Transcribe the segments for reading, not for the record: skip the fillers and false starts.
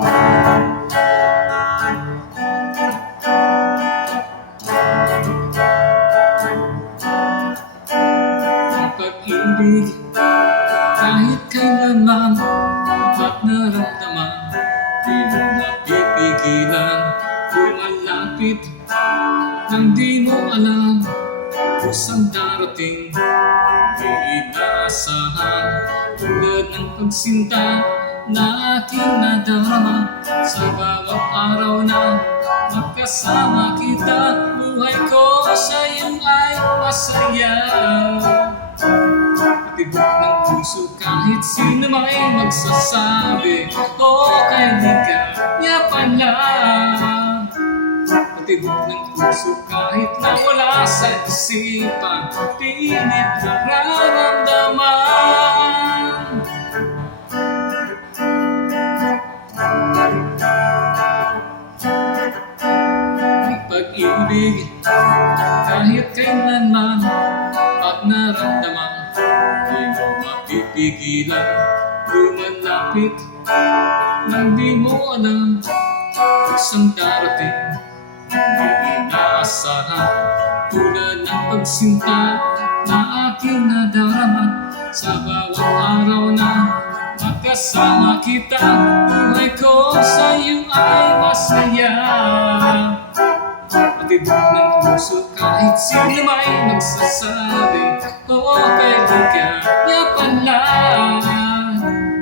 Ang pag-ibig kahit kailanman at naramdaman, di mo mapipigilan lumalapit nang di mo alam kusang darating. Di inaasahan tulad ng pagsinta na aking nadarama sa bawat araw na magkasama kita. Buhay ko sa iyo ay masaya, tibok ng puso kahit sino may magsasabi o kaibigan pala. Tibok ng puso kahit nawala sa isipan, pilit nararamdaman. Ang pag-ibig kahit kailanman at naramdaman, di mo mapipigilan lumalapit nang di mo alam kusang darating. Di inaasahan tulad ng pagsinta na aking nadarama sa bawat araw na magkasama kita. Buhay ko sa iyo ay masaya, patibok ng puso kahit sino may magsasabi o kaibigan pala.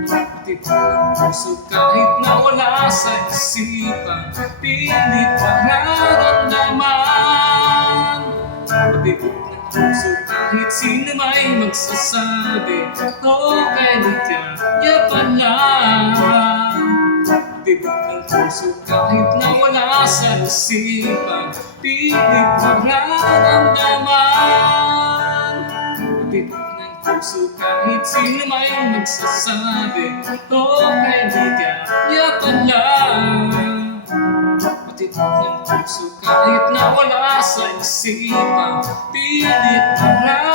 Patibok ng puso kahit nawala sa isipan, pilit nararamdaman. Patibok ng puso kahit sino may magsasabi o kaibigan pala. Patibok ng puso kahit nawala sa isipan, pilit nararamdaman. Patibok ng puso kahit sino may magsasabi o kaibigan pala. Patibok ng puso kahit nawala sa isipan, pilit nararamdaman.